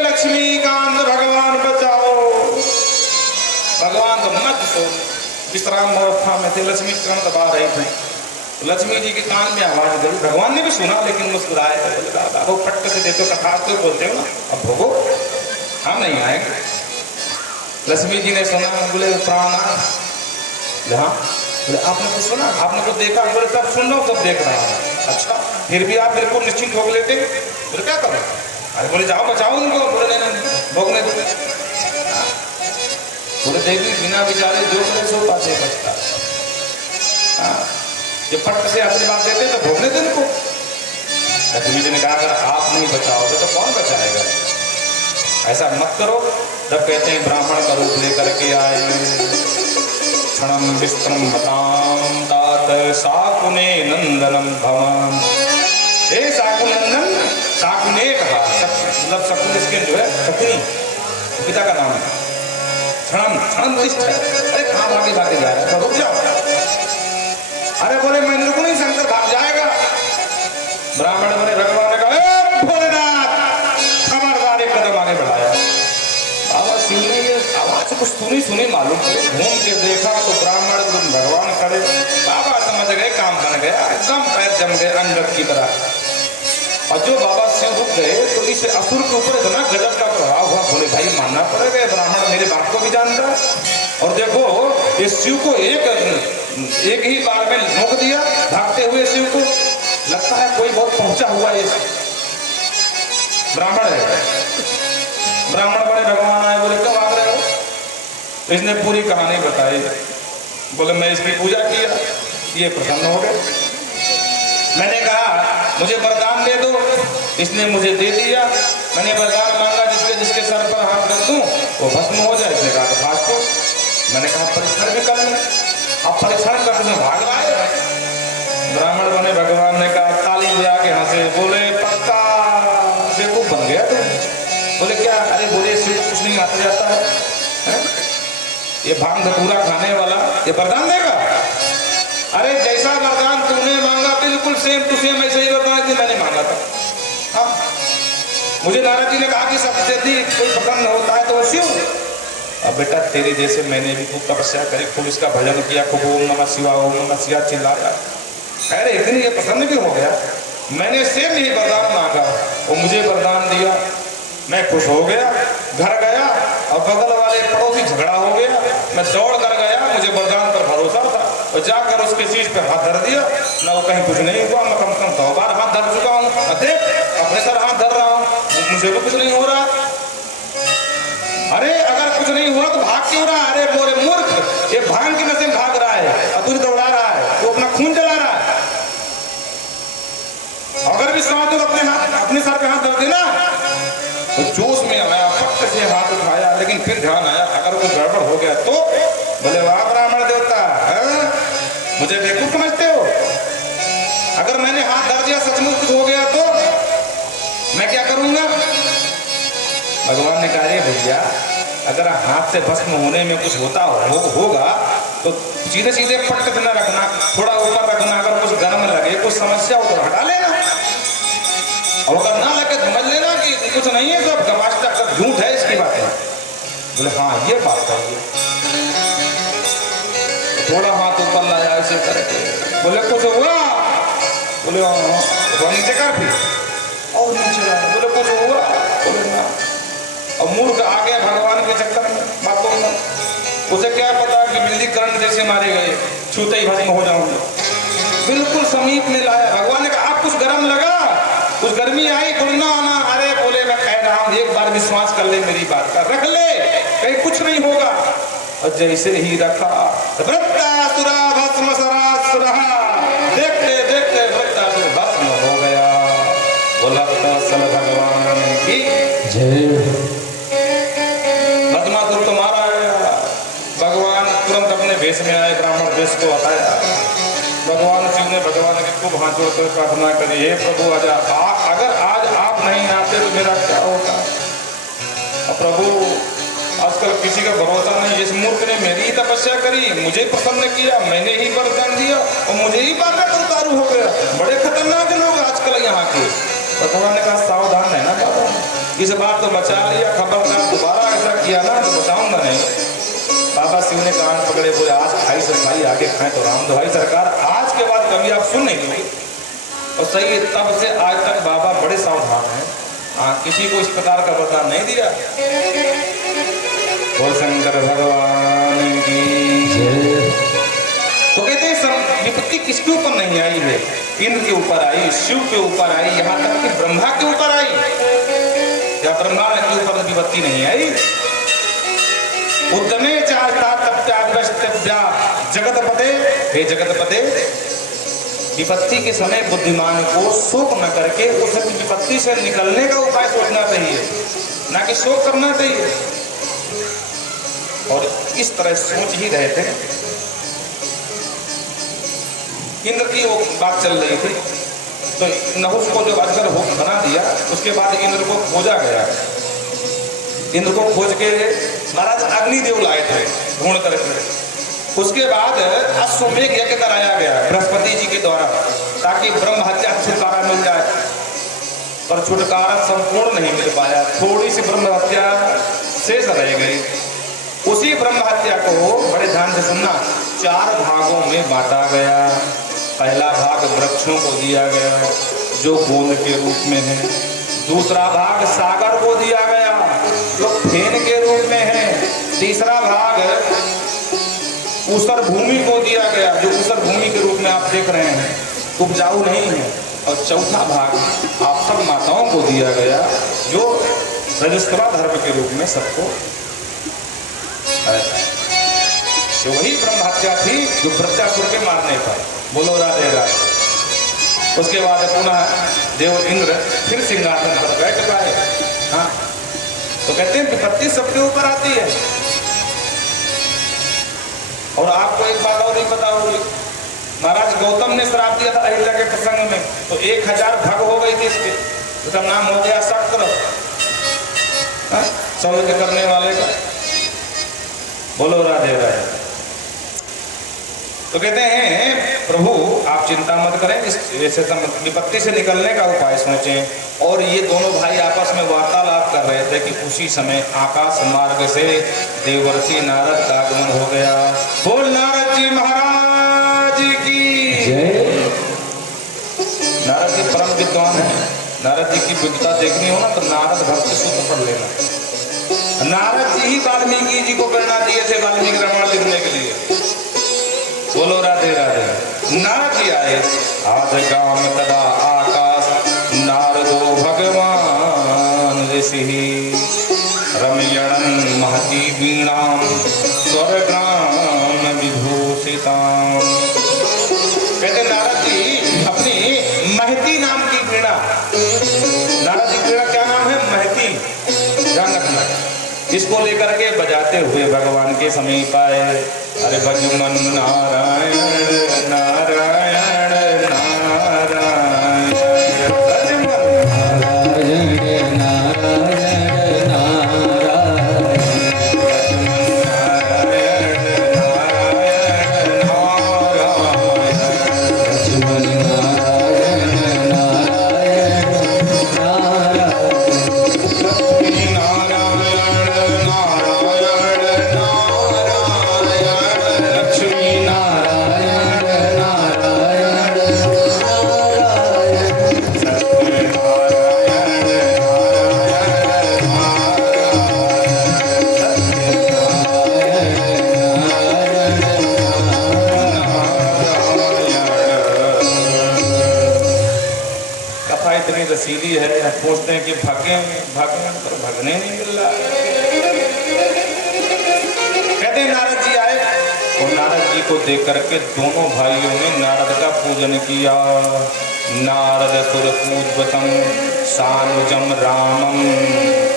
लक्ष्मीकांत भगवान बचाओ। भगवान तो मत सो विश्राम अवस्था में थे, लक्ष्मी चरण दबा रहे थे। लक्ष्मी जी के कान में आवाज गई, भगवान ने भी सुना लेकिन मुस्कुराए थे। बोले दादा वो फटक से देते हो कथास तो बोलते हो ना, अब भोगो हम नहीं आएंगे। लक्ष्मी जी ने सुना, बोले प्राणनाथ। हाँ बोले आपने कुछ सुना, आपने कुछ देखा। बोले सब सुन रहा हूँ सब देख रहा हूँ। अच्छा फिर भी आप बिल्कुल निश्चिंत भोग लेते। बोले क्या करो। अरे बोले जाओ बचाओ उनको। बोले नहीं भोगने दो। बोले देवी बिना विचारे जो करे सो पासे बचता। जब फट से आशीर्वाद देते तो भोगने दो उनको। लक्ष्मी जी ने कहा अगर आप नहीं बचाओगे तो कौन बचाएगा, ऐसा मत करो। जब कहते हैं ब्राह्मण का रूप लेकर के आए, क्षणम विस्तरम बताम तात साकुने नंदनम भवान। हे साकुनंदन, साकुने कहा मतलब शकुन इसके जो है शकुनी पिता का नाम है। क्षणम क्षण तिष्ठ है। अरे कहाँ भागे भागे जा रहे, रुक जाओ। अरे बोले मैं रुक नहीं, शंकर भाग जाएगा। ब्राह्मण बोले भगवान ने कहा भोलेनाथ खबरदार, एक कदम आगे बढ़ाया। बाबा शिव ने ये आवाज कुछ सुनी मालूम पड़ी, घूम के देखा तो ब्राह्मण भगवान खड़े। बाबा समझ गए काम बन गया, एकदम पैर जम गए अंगद की तरह। और जो बाबा शिव रुक गए तो इस असुर के ऊपर इतना गजब का प्रभाव हुआ। बोले भाई मानना पड़ेगा, ब्राह्मण मेरे बाप को भी जानता है। और देखो इस शिव को एक ही बार में नोक दिया भागते हुए शिव को। लगता है कोई बहुत पहुंचा हुआ ये ब्राह्मण है। ब्राह्मण बड़े भगवान आए, बोले कब आ रहे हो। इसने पूरी कहानी बताई। बोले मैं इसकी पूजा किया, ये प्रसन्न हो गए। मैंने कहा मुझे वरदान दे दो, इसने मुझे दे दिया। मैंने वरदान मांगा जिसके जिसके सर पर हाथ रख दूं वो भस्म हो जाए। इसने कहा तो फास्ट को। मैंने कहा परीक्षण भी कर लें। अब परीक्षण कर तुम्हें भाग लाए। ब्राह्मण बने भगवान ने कहा ताली बजा के हंसे। बोले पक्का बेवकूफ बन गया तुम। बोले क्या। अरे बोले शिव कुछ नहीं आता जाता है, ये भांग धतूरा खाने वाला ये वरदान देगा। अरे जैसा वरदान तुमने मांगा बिल्कुल सेम टू सेम ऐसे ही वरदान मैंने मांगा था। हाँ मुझे नारद जी ने कहा कि सबसे अधिक कोई प्रसन्न होता है तो वो शिव। अब बेटा तेरे जैसे मैंने भी खूब तपस्या करी, खूब इसका भजन किया, खूब ओम नमः शिवाय ओम नमः शिवाय चिल्लाया। अरे एक दिन ये प्रसन्न भी हो गया। मैंने सेम यही वरदान मांगा और मुझे वरदान दिया। मैं खुश हो गया, घर गया और बगल वाले पड़ोसी झगड़ा हो गया। मैं दौड़ कर गया, मुझे वरदान पर भरोसा था। और जाकर उसके चीज पे हाथ धर दिया ना, वो कहीं कुछ नहीं हुआ। मैं कम से कम 100 बार हाथ धर चुका हूँ, देख अपने सर हाथ धर रहा हूँ, मुझे भी कुछ नहीं हो रहा। अरे अगर कुछ नहीं हुआ तो भाग क्यों रहा? अरे बोले मूर्ख, ये भांग के नशे में भाग रहा है और तुझे दौड़ा रहा है, वो अपना खून जला रहा है। अगर भी समझ तो अपने सर पे हाथ धर देना। तो जोश में आया, फट से हाथ उठाया, लेकिन फिर ध्यान आया अगर कुछ गड़बड़ हो गया तो। बोले वाह ब्राह्मण देवता, मुझे बेवकूफ समझते हो? अगर मैंने हाथ धर दिया सचमुच कुछ हो गया तो मैं क्या करूंगा? भगवान ने कहा भैया, अगर हाथ से भस्म होने में कुछ होगा तो सीधे सीधे पट्ट न रखना, थोड़ा ऊपर रखना। अगर कुछ गर्म लगे, कुछ समस्या हो तो हटा लेना, और अगर ना लगे समझ लेना कि कुछ नहीं है, सब गवाश्ता सब झूठ है इसकी बात है। बोले हाँ ये बात है। थोड़ा हाथ ऊपर लाया ऐसे करके, बोले कुछ हुआ? बोले हाँ। नीचे कर फिर, और नीचे लाया, बोले कुछ हुआ? बोले ना। और मूर्ख आ गया भगवान के चक्कर में बातों में। उसे क्या पता कि बिजली करंट जैसे मारे गए, छूते ही भस्म हो जाऊंगे। बिल्कुल समीप में लाया। भगवान ने कहा आप कुछ गर्म लगा, कुछ गर्मी आई, गुड़ना आना। अरे बोले मैं कह रहा हूं, एक बार विश्वास कर ले मेरी बात का, रख ले, कहीं कुछ नहीं होगा। और जैसे ही रखा, वृत्तासुरा भस्म सरासुरा, देखते देखते वृत्तासुर भस्म हो गया। बोला सल भगवान की जय। भस्मासुर तो मारा गया। भगवान तुरंत अपने भेष में आए, ब्राह्मण भेष को हटाया। भगवान शिव ने भगवान के खूब हाथ जोड़कर प्रार्थना करी, हे प्रभु अगर आज आप नहीं आते तो मेरा क्या होता? प्रभु आजकल किसी का भरोसा नहीं। इस मूर्ख ने मेरी ही तपस्या करी, मुझे प्रसन्न किया, मैंने ही वरदान दिया और मुझे ही मारने पर उतारू हो गया। बड़े खतरनाक लोग आजकल यहाँ के। भगवान ने कहा सावधान है ना बाबा, इस बार तो बचा लिया, खबरदार दोबारा ऐसा किया ना तो बचाऊंगा नहीं। बाबा शिव ने कान पकड़े, बोले आज खाई सफाई आगे खाएं तो राम दवाई सरकार, आज के बाद कभी आप सुन नहीं लोगे। और सही है, तब से आज तक बाबा बड़े सावधान हैं। हाँ, किसी को इस प्रकार का वरदान नहीं दिया। बोल शंकर भगवान की जय। तो कहते हैं विपत्ति किसके ऊपर नहीं आई है? इंद्र के ऊपर आई, शिव के ऊपर आई, यहाँ तक कि ब्रह्मा के ऊपर आई। या ब्रह्मा के ऊपर विपत्ति नहीं आई? उद्यमे जगतपते, हे जगतपते, विपत्ति के समय बुद्धिमान को शोक न करके उस विपत्ति से निकलने का उपाय सोचना चाहिए, ना कि शोक करना चाहिए। और इस तरह सोच ही रहे थे। इंद्र की वो बात चल रही थी, तो नहुष को जब अजगर हो बना दिया, उसके बाद इंद्र को खोजा गया। इंद्र को खोज के महाराज अग्निदेव लाए थे ढूंढ करके। उसके बाद अश्वमेघ यज्ञ कराया गया बृहस्पति जी के द्वारा, ताकि ब्रह्म हत्या छुटकारा मिल जाए। पर छुटकारा संपूर्ण नहीं मिल पाया, थोड़ी सी ब्रह्म हत्या शेष रह गई। उसी ब्रह्म हत्या को बड़े ध्यान से सुनना, 4 भागों में बांटा गया। पहला भाग वृक्षों को दिया गया जो बूंद के रूप में है। दूसरा भाग सागर को दिया गया जो फेन के रूप में है। तीसरा भाग ऊसर भूमि को दिया गया जो ऊसर भूमि के रूप में आप देख रहे हैं, उपजाऊ नहीं है। और चौथा भाग आप सब माताओं को दिया गया जो रजस्वला धर्म के रूप में सबको। तो वही ब्रह्म हत्या थी जो प्रत्यासुर के मारने पर। बोलो राधे राधे। उसके बाद पुनः देव इंद्र फिर सिंहासन पर बैठ पाए। हाँ, तो कहते हैं विपत्ति सबके ऊपर आती है। और आपको एक बात और नहीं पता होगी, महाराज गौतम ने श्राप दिया था अहिल्या के प्रसंग में, तो 1000 भग हो गई थी इसके। उसका नाम हो गया शक्र, सौर्य करने वाले का। बोलो राधे राधे। तो कहते हैं प्रभु आप चिंता मत करें, इस विपत्ति से निकलने का उपाय सोचें। और ये दोनों भाई आपस में वार्तालाप कर रहे थे कि उसी समय आकाश मार्ग से देवर्षि नारद का आगमन हो गया। बोल नारद जी महाराज की जय। नारद जी परम विद्वान है। नारद जी की विद्वता देखनी हो ना तो नारद भक्त सूत्र पढ़ लेना। नारद जी ही वाल्मीकि जी को प्रेरणा दिए थे वाल्मीकि रामायण लिखने के लिए। बोलो राधे राधे। नारद जी आए, आज गाम तदा आकाश नारदो भगवान ऋषि रमयणं महती वीणां स्वर्गाम विभूषितां। कहते नारद जी अपनी महती नाम की वीणा, नारद जी की वीणा क्या नाम है? महती, ध्यान रखना। इसको लेकर के बजाते हुए भगवान के समीप आए। अरे भजमन नारायण नारायण नारायण, भजमन नारायण नारायण, भजमन नारायण नारायण नारायण, लक्ष्मी नारायण नारायण नारायण, सत्य नारायण कथा इतनी रसीली है, पूछते हैं कि भागे भागे पर भगने नहीं मिल रहा। कहते नारद जी आए और नारद जी को देख करके दोनों भाइयों ने नारद का पूजन किया। नारद सुर पूजवतम सानुजम रामम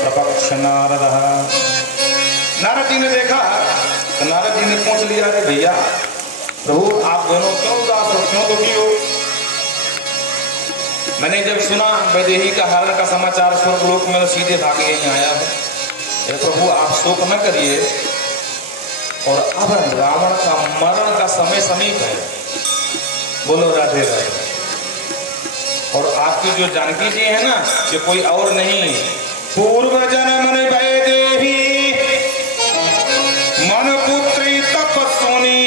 प्रपक्ष नारद। नारद जी ने देखा तो नारद जी ने पूछ लिया, अरे भैया प्रभु आप दोनों क्यों उदास हो, क्यों दुखी हो? मैंने जब सुना वैदेही का हरण का समाचार स्वर्गलोक में, तो सीधे भागे यहीं आया हूँ। प्रभु आप शोक न करिए, और अब रावण का मरण का समय समीप है। बोलो राधे राधे। और आपकी जो जानकी जी है ना, ये कोई और नहीं, पूर्व जन्म वैदेही मन पुत्री तपस्विनी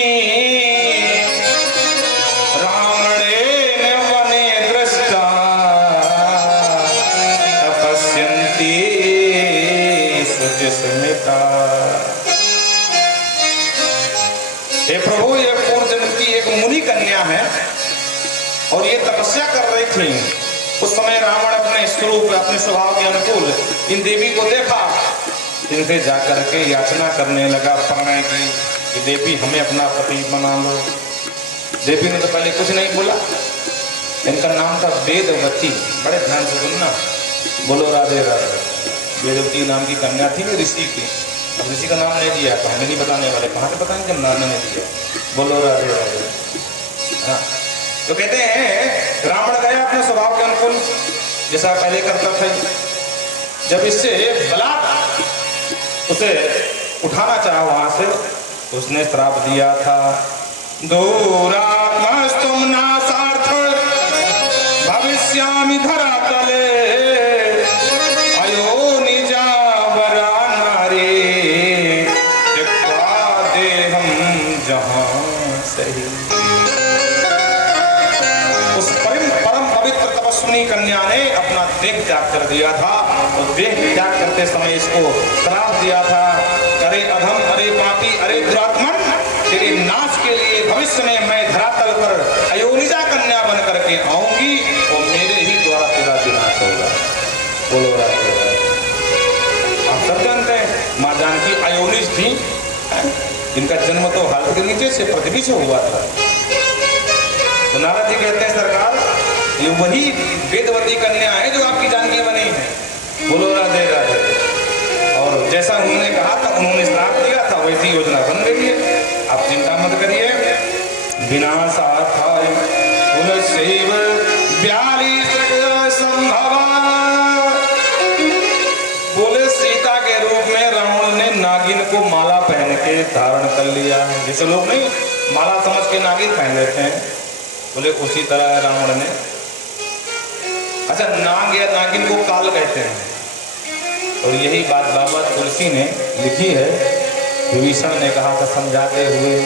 हे प्रभु, ये पूर्व जन्म की एक मुनि कन्या है और ये तपस्या कर रही थी। उस समय रावण अपने स्वरूप, अपने स्वभाव के अनुकूल इन देवी को देखा, इनसे जाकर के याचना करने लगा प्रणय की कि देवी हमें अपना पति बना लो। देवी ने तो पहले कुछ नहीं बोला। इनका नाम था वेदवती, बड़े ध्यान से सुनना। बोलो राधे राधे। वेदवती नाम की कन्या थी ऋषि की। अब ऋषि का नाम नहीं दिया तो हमें नहीं बताने वाले, कहाँ से बताएंगे जब नाम ने दिया। बोलो राधे राधे। हाँ, तो कहते हैं रावण गया अपने स्वभाव के अनुकूल, जैसा पहले करता था। जब इससे बलात् उसे उठाना चाहा वहां से, उसने श्राप दिया था, दूरात्मस्तुम नासार्थ भविष्यामि धरातले अयो निजा वरा नारे त्यक्त्वा देहं जहां सही। उस परम पवित्र तपस्विनी कन्या ने अपना देह त्याग कर दिया था, और देह त्याग करते समय इसको श्राप दिया था, अरे अधम, अरे पापी, अरे दुरात्मन, तेरे नाश के लिए भविष्य में मैं धरातल पर अयोनिजा कन्या बन करके आऊंगी और मेरे ही द्वारा तेरा विनाश होगा। बोलो राधे राधे। आप सब जानते हैं माँ जानकी अयोनिज थी। इनका जन्म तो हालत के नीचे से, पृथ्वी से हुआ था। तो नारद जी कहते हैं सरकार, ये वही वेदवती कन्या है जो आपकी जानकी बनी है। बोलो राधे राधे। और जैसा उन्होंने कहा था, उन्होंने श्राप दिया था, वैसी योजना बन गई है। आप चिंता मत करिए। विनाशार्थाय कुलशैव 42 संभवा। बोले सीता के रूप में रावण ने नागिन को माला पहन के धारण कर लिया। जैसे लोग नहीं माला समझ के नागिन पहन लेते हैं, बोले उसी तरह रावण ने। अच्छा, नाग या नागिन को काल कहते हैं, और यही बात बाबा तुलसी ने लिखी है। विभीषण ने कहा था समझाते हुए,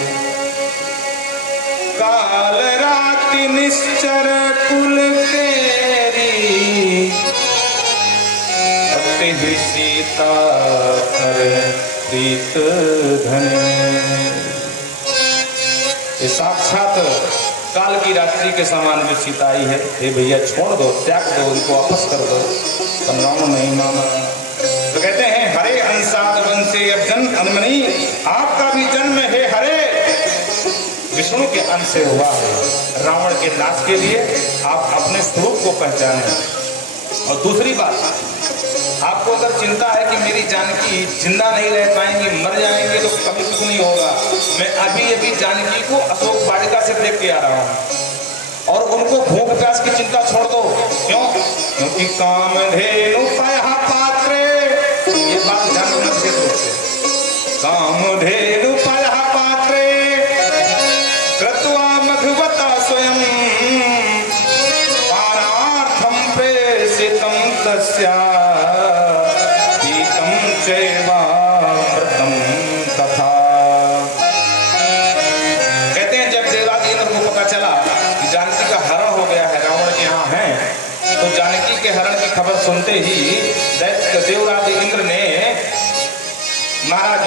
काल राति निश्चर कुल तेरी, अति सीता कर प्रीत धने। ये साक्षात काल की रात्रि के समान जो सीता आई है, ये भैया छोड़ दो, त्याग दो, इनको वापस कर दो। पर रावण नहीं माना। तो कहते हैं हरे अंसाद वंशे अब जन अनमनी, आपका भी जन्म है हरे विष्णु के अंश से हुआ है। रावण के नाश के लिए आप अपने स्वरूप को पहचाने। और दूसरी बात, आपको अगर चिंता है कि मेरी जानकी जिंदा नहीं रह पाएंगी, मर जाएंगे, तो कभी कुछ नहीं होगा। मैं अभी अभी जानकी को अशोक वाटिका से देख के आ रहा हूँ। और उनको भूख प्यास की चिंता छोड़ दो। क्यों? क्योंकि कामधेनु पयः पात्रे, ये बात ध्यान रखना चाहिए। कामधेनु पयः पात्रे कृत्वा मघवता स्वयं पानार्थं प्रेषितं तस्या पीतं चैवामृतं तथा। कहते हैं जब देवराज इंद्र को पता चला कि जानकी का हरण हो गया है, रावण के यहाँ है, तो जानकी के हरण की खबर सुनते ही देवराज इंद्र ने महाराज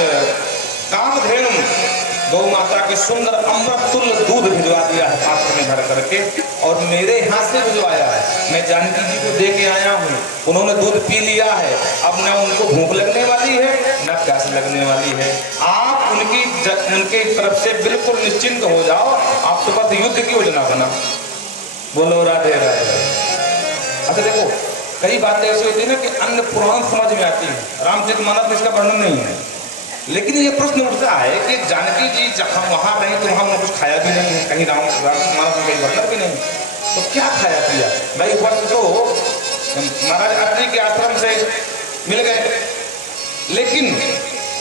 कामधेनु गौ माता के सुंदर अमृत तुल्य दूध भिजवा दिया है पात्र में भर करके, और मेरे हाथ से भिजवाया है। मैं जानकी जी को दे के आया हूँ, उन्होंने दूध पी लिया है। अब न उनको भूख लगने वाली है न प्यास लगने वाली है। आप उनके तरफ से बिल्कुल निश्चिंत हो जाओ। आप तो बस युद्ध की योजना बना। बोलो राधे राधे। अच्छा देखो, कई बातें ऐसी होती है ना कि अन्य पुराण समझ में आती है, रामचरितमानस में इसका वर्णन नहीं है। लेकिन ये प्रश्न उठता है कि जानकी जी जहाँ वहाँ रही तो वहाँ कुछ खाया भी नहीं है, कहीं रामचरितमानस में कहीं वर्णन भी नहीं, तो क्या खाया पिया? भाई वक्त तो महाराज अत्रि के आश्रम से मिल गए, लेकिन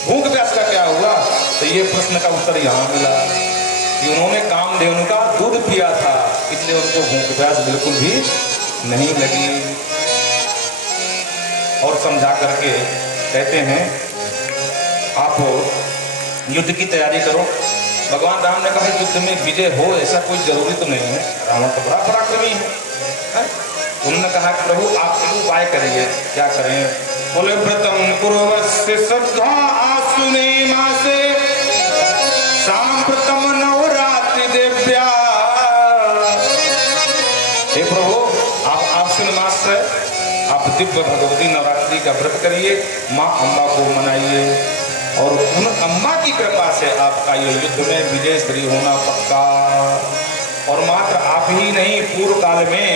भूख प्यास का क्या हुआ? तो ये प्रश्न का उत्तर यहाँ मिला कि उन्होंने कामधेनु का दूध पिया था, इसलिए उनको भूख प्यास बिल्कुल भी नहीं लगी। और समझा करके कहते हैं आप युद्ध की तैयारी करो। भगवान राम ने कहा युद्ध में विजय हो ऐसा कोई जरूरी तो नहीं है, रावण तो बड़ा पराक्रमी है। उन्होंने कहा कि प्रभु आप एक उपाय करिए। क्या करें? बोले व्रतम कुर्वस्य श्रद्धा आसुने मासे सांप्रतम नवरात्रि देव्या। हे प्रभु आप आश्विन मास से आप दिव्य भगवती नवरात्रि का व्रत करिए, माँ अम्बा को मनाइए, और उन अम्बा की कृपा से आपका ये युद्ध में विजय श्री होना पक्का। और मात्र आप ही नहीं, पूर्व काल में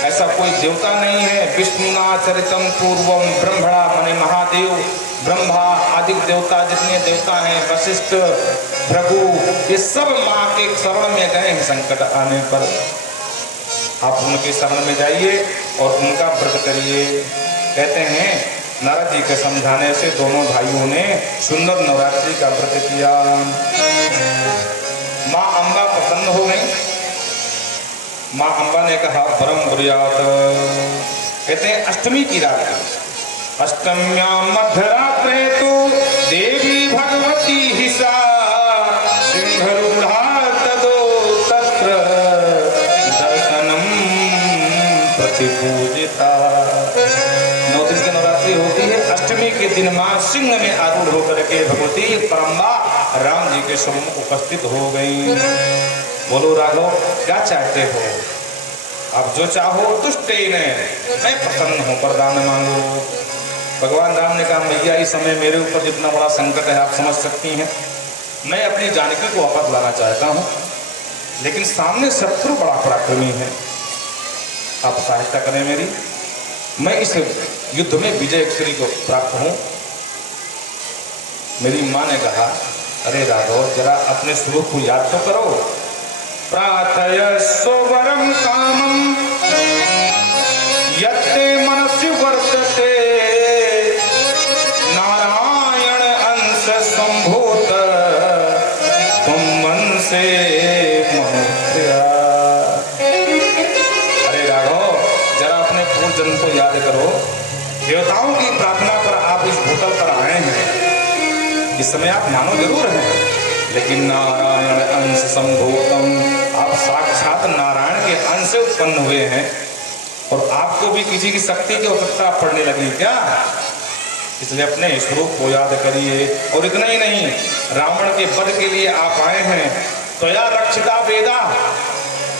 ऐसा कोई देवता नहीं है। विष्णुना चरितम पूर्वम ब्रह्मणा माने महादेव, ब्रह्मा आदि देवता, जितने देवता हैं, वशिष्ठ, भृगु, ये सब माँ के शरण में गए हैं। संकट आने पर आप उनके शरण में जाइए और उनका व्रत करिए। कहते हैं नारद जी के समझाने से दोनों भाइयों ने सुंदर नवरात्रि का व्रत किया। माँ अम्बा प्रसन्न हो गई। माँ अम्बा ने कहा परम बुरियात। कहते हैं अष्टमी की रात, अष्टम्यां मध्यरात्रे तो देवी भगवती हिसा सिंहरूढ़ा तदो तत्र दर्शनम प्रतिपूजिता। 9 दिन की नवरात्रि होती है। अष्टमी के दिन माँ सिंह में आरूढ़ होकर के भगवती परम्बा राम जी के सम्मुख उपस्थित हो गई। बोलो राघव क्या चाहते हो? आप जो चाहो तुष्टेन, मैं प्रसन्न हूँ, वरदान मांगो। भगवान राम ने कहा मैया इस समय मेरे ऊपर जितना बड़ा संकट है आप समझ सकती हैं। मैं अपनी जानकी को वापस लाना चाहता हूँ, लेकिन सामने शत्रु बड़ा पराक्रमी है। आप सहायता करें मेरी, मैं इस युद्ध में विजय श्री को प्राप्त हूँ। मेरी माँ ने कहा अरे राघव जरा अपने स्वरूप को याद तो करो। प्रार्थय सोवरम कामम यत्ते मनसि वर्तते नारायण अंश संभूत तुम मन से मनुष्या। अरे राघव जरा अपने पूर्व जन्म को याद करो। देवताओं की प्रार्थना पर आप इस भूतल पर आए हैं। इस समय आप मानो जरूर हैं, लेकिन नारायण अंश संभूतम, आप साक्षात नारायण के अंश से उत्पन्न हुए हैं। और आपको भी किसी की शक्ति की आवश्यकता पड़ने लगी क्या? इसलिए अपने स्वरूप को याद करिए। और इतना ही नहीं, रावण के वध के लिए आप आए हैं, त्वया रक्षिता वेदा,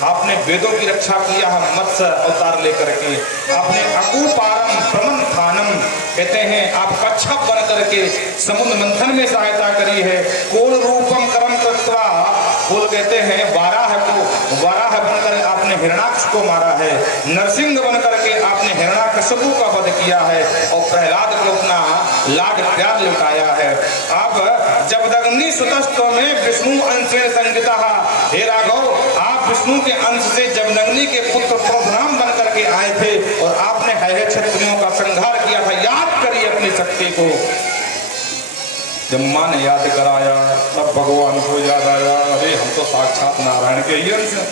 आपने वेदों की रक्षा किया है मत्स्य अवतार लेकर के। आपने अकूपारम प्रमंथानम, कहते हैं आप कच्छप बन करके समुद्र मंथन में सहायता करी है। कोल रूपम करम कृत्वा, कोल कहते हैं वाराह को, वाराह बनकर आपने हिरणाक्ष को मारा है। नरसिंह बन करके आपने हिरण्याकशिपु का वध किया है और प्रहलाद को अपना लाड प्यार लुटाया है। आप जमदग्नि सुतस्त्व में विष्णु अंश से संगीता, हे राघव आप विष्णु के अंश से जमदग्नि के पुत्र परशुराम बन करके आए थे और आपने है क्षत्रियों का संहार किया था। याद करिए अपनी शक्ति को। जब मां ने याद कराया तब भगवान को याद आया, अरे हम तो साक्षात नारायण के ही अंश हैं।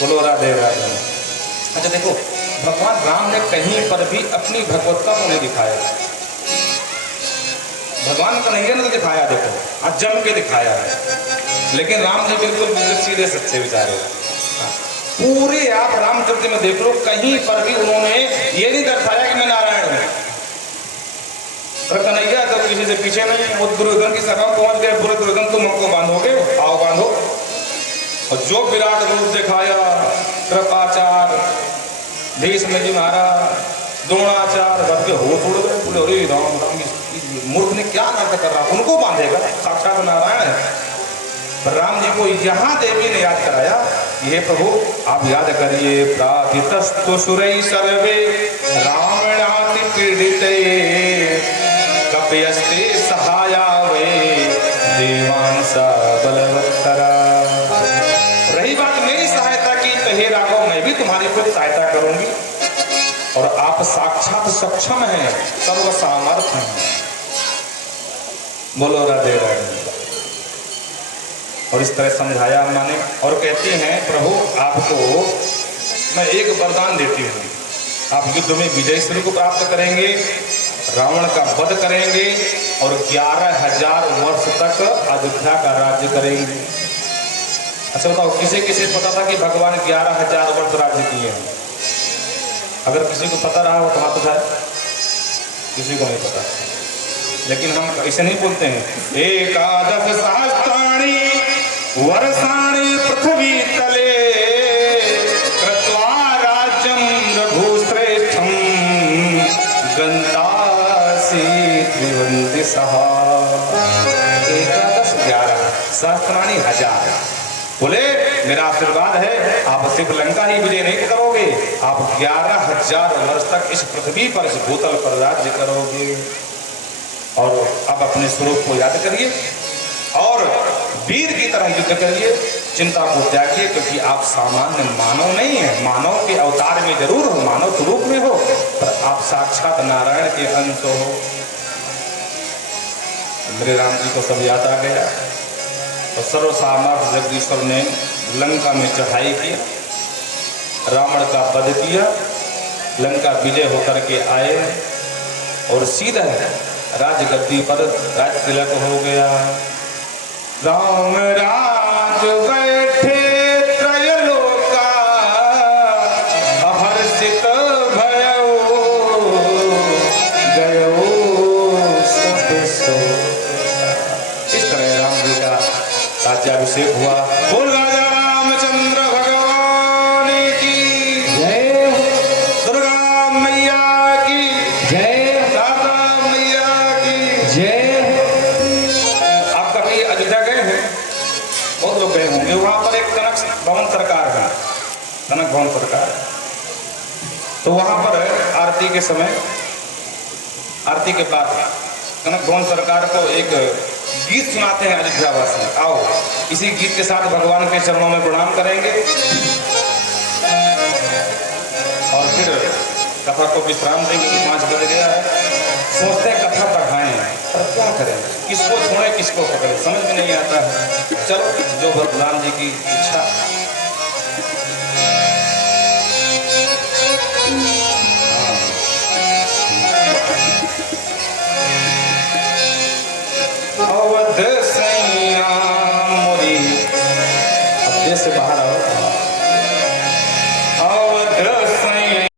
बोलो राधे राधे। अच्छा देखो, भगवान राम ने कहीं पर भी अपनी भगवत्ता को नहीं दिखाया, भगवान कन्हैया ने तो दिखाया, देखो आज जम के दिखाया है, लेकिन राम जी बिल्कुल सीधे सच्चे विचारे। पूरे आप रामचरित में देख लो, कहीं पर भी उन्होंने ये नहीं दर्शाया कि मैं नारायण हूं। कन्हैया तो किसी से पीछे नहीं, वो दुर्योधन की सभा पहुंच गए, पूरे दुर्योधन तुम हमको बांधोगे, आओ बांधो। और जो विराट रूप दिखाया, कृपाचार, देश में जो मारा, द्रोणाचार्य सबके होश उड़ गए, बोले अरे राम राम मूर्ख ने क्या नाटक कर रहा, उनको बांधेगा, साक्षात नारायण है। पर राम जी को यहाँ देवी ने याद कराया, ये प्रभु आप याद करिए, प्राथितस्तु सुरै सर्वे रावणाति पीड़िते कपयस्ते सहाया वे देवान सा बलवत्तरा। रही बात मेरी सहायता की तो हे राघव मैं भी तुम्हारी खुद सहायता करूंगी, और आप साक्षात सक्षम हैं, सर्व सामर्थ्य हैं। बोलो राधे राधे। और इस तरह समझाया अम्मा ने, और कहती हैं प्रभु आपको मैं एक वरदान देती हूँ, आप युद्ध में विजय श्री को प्राप्त करेंगे, रावण का वध करेंगे और 11,000 वर्ष तक अयोध्या का राज्य करेंगे। अच्छा बताओ, किसे किसे पता था कि भगवान 11,000 वर्ष राज्य किए हैं? अगर किसी को पता रहा हो तो हाथ उठाए। किसी को नहीं पता, लेकिन हम ऐसे नहीं बोलते हैं एकादश सहस्त्राणि वर्षाणि पृथ्वी तले कृत्वा राज्यं रघुश्रेष्ठं गन्तासि त्रिवन्दिसः। एकादश 11 सहस्त्राणि 1000। बोले मेरा आशीर्वाद है, आप सिर्फ लंका ही विजय नहीं करोगे, आप 11,000 वर्ष तक इस पृथ्वी पर, इस भूतल पर राज्य करोगे। और अब अपने स्वरूप को याद करिए और वीर की तरह युद्ध करिए, चिंता को त्यागिए, क्योंकि आप सामान्य मानव नहीं है। मानव के अवतार में जरूर हो, मानव स्वरूप में हो, पर आप साक्षात नारायण के अंश हो। मेरे राम जी को सब याद आ गया, तो सर्व सामर्थ्य जगदीश्वर ने लंका में चढ़ाई की, रावण का वध किया, लंका विजय होकर के आए और सीधा राजगद्दी पर राज तिलक हो गया। राम राज बैठे त्रयलोका अहर्षित भयो गयो सब सो। इस तरह राम जी का राज्याभिषेक हुआ। बोल राजा रामचंद्र भगवान की जय, दुर्गा मैया की जय, राधा मैया की जय। आप कभी अयोध्या गए हैं? बहुत लोग गए होंगे। वहां पर एक कनक भवन सरकार है, कनक भवन सरकार। तो वहां पर आरती के समय, आरती के बाद कनक भवन सरकार को एक गीत सुनाते हैं अयोध्यावासी। आओ इसी गीत के साथ भगवान के चरणों में प्रणाम करेंगे और फिर कथा को विश्राम देंगे। 5 बज गया है, सोचते हैं कथा बढ़ाएं, पर क्या करें, किसको छोड़े किसको पकड़े, समझ में नहीं आता है। चलो जो भगवान जी की इच्छा। अवध सैया मोरी, अब देश से बाहर